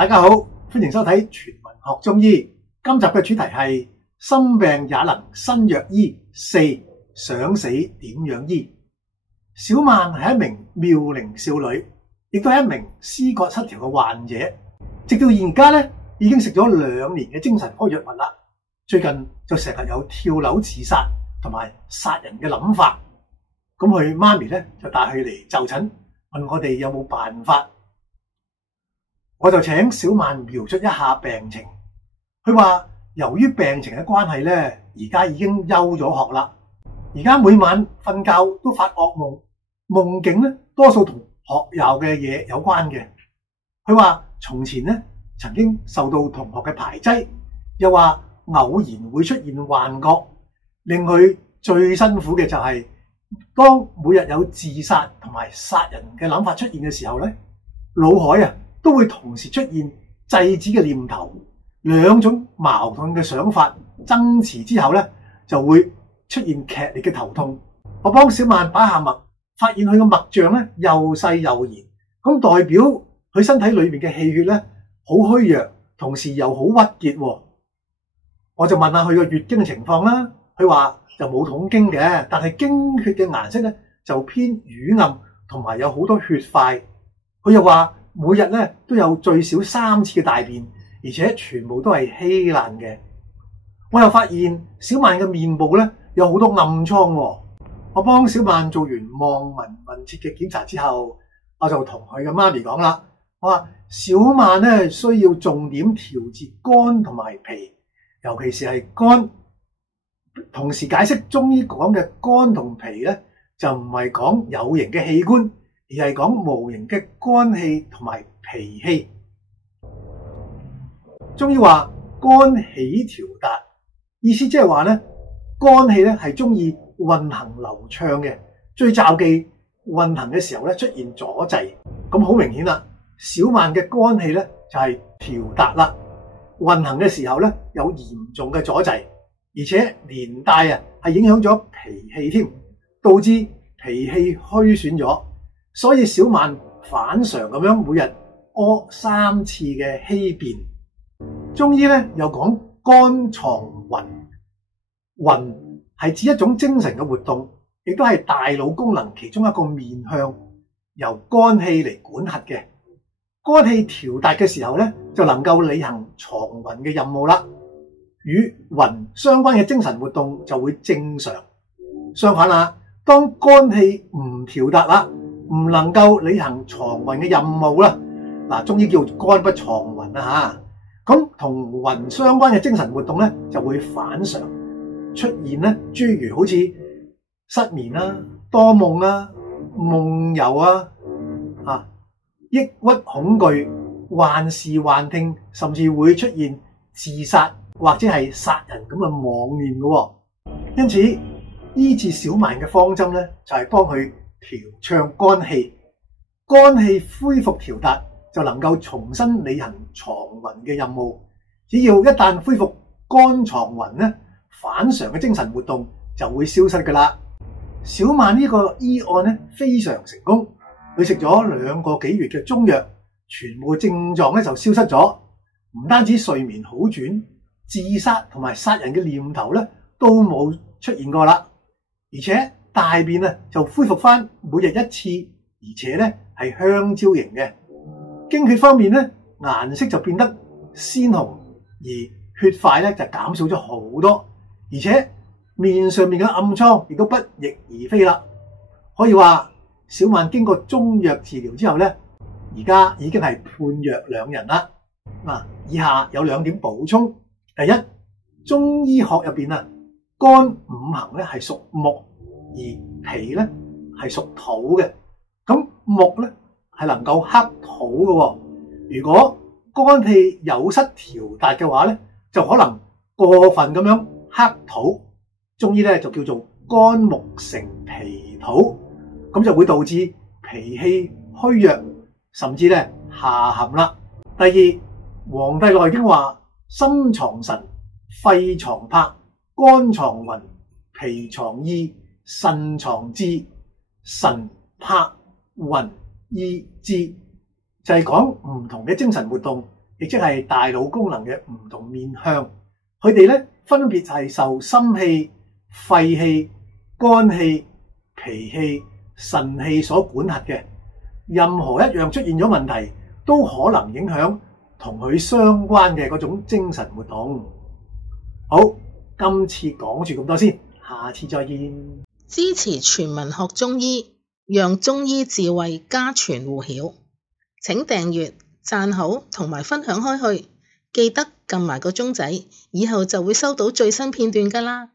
大家好，歡迎收睇全民學中醫。今集嘅主題係心病也能新藥醫4，想死點樣醫？小曼係一名妙齡少女，亦都係一名思覺失調嘅患者。直到而家咧，已經食咗2年嘅精神科藥物啦。最近就成日有跳樓自殺同埋殺人嘅諗法。咁佢媽咪咧就帶佢嚟就診，問我哋有冇辦法。我就請小曼描述一下病情。佢話由於病情嘅關係咧，而家已經休咗學啦。而家每晚瞓覺都發噩夢，夢境咧多數同學校嘅嘢有關嘅。佢話從前咧曾經受到同學嘅排擠，又話偶然會出現幻覺。令佢最辛苦嘅就係當每日有自殺同埋殺人嘅諗法出現嘅時候咧，腦海都會同時出現制止嘅念頭，兩種矛盾嘅想法爭持之後咧，就會出現劇烈嘅頭痛。我幫小曼把下脈，發現佢嘅脈象咧又細又嚴，咁代表佢身體裏面嘅氣血咧好虛弱，同時又好鬱結。我就問下佢個月經嘅情況啦，佢話就冇統經嘅，但係經血嘅顏色咧就偏瘀暗，同埋有好多血塊。佢又話每日咧都有最少3次嘅大便，而且全部都係稀爛嘅。我又發現小曼嘅面部咧有好多暗瘡。我幫小曼做完望聞問切嘅檢查之後，我就同佢嘅媽咪講啦，我話小曼咧需要重點調節肝同埋脾，尤其是係肝。同時解釋中醫講嘅肝同脾咧，就唔係講有形嘅器官，而係講無形嘅肝氣同埋脾氣。中醫話肝喜調達，意思即係話咧，肝氣咧係中意運行流暢嘅，最忌運行嘅時候咧出現阻滯。咁好明顯啦，小曼嘅肝氣咧就係調達啦，運行嘅時候咧有嚴重嘅阻滯，而且連帶係影響咗脾氣添，導致脾氣虛損咗。所以小曼反常咁樣每日屙3次嘅稀便。中醫咧又講肝藏魂，魂係指一種精神嘅活動，亦都係大腦功能其中一個面向，由肝氣嚟管轄嘅。肝氣調達嘅時候咧，就能夠履行藏魂嘅任務啦。與魂相關嘅精神活動就會正常。相反啦，當肝氣唔調達啦，唔能夠履行藏魂嘅任務啦，嗱，中醫叫肝不藏魂啊吓。咁同魂相關嘅精神活動咧，就會反常出現咧，諸如好似失眠啦、多夢啦、夢遊抑鬱恐懼、幻視幻聽，甚至會出現自殺或者係殺人咁嘅妄念嘅。因此醫治小曼嘅方針咧，就係幫佢調暢肝氣，肝氣恢復調達，就能夠重新履行藏魂嘅任務。只要一旦恢復肝藏魂咧，反常嘅精神活動就會消失噶啦。小曼呢個醫案咧非常成功，佢食咗2個幾月嘅中藥，全部症狀咧就消失咗，唔單止睡眠好轉，自殺同埋殺人嘅念頭咧都冇出現過啦，而且大便就恢復翻每日1次，而且咧係香蕉型嘅。經血方面咧顏色就變得鮮紅，而血塊咧就減少咗好多，而且面上面嘅暗瘡亦都不翼而飛啦。可以話小曼經過中藥治療之後咧，而家已經係判若兩人啦。以下有2點補充。第一，中醫學入邊肝五行咧係屬木，而脾咧係屬土嘅。咁木咧係能夠克土嘅。如果肝氣有失調達嘅話咧，就可能過分咁樣克土。中醫咧就叫做肝木成脾土，咁就會導致脾氣虛弱，甚至咧下陷啦。第二，《黃帝內經》話：心藏神，肺藏魄，肝藏魂，脾藏意，腎藏志，神魄魂意志，就係講唔同嘅精神活動亦即係大腦功能嘅唔同面向。佢哋咧分別係受心氣、肺氣、肝氣、脾氣、腎氣所管轄嘅。任何一樣出現咗問題，都可能影響同佢相關嘅嗰種精神活動。好，今次講住咁多先，下次再見。支持全民學中醫，讓中醫智慧家傳戶曉。請訂閱、讚好同埋分享開去，記得撳埋個鐘仔，以後就會收到最新片段㗎啦。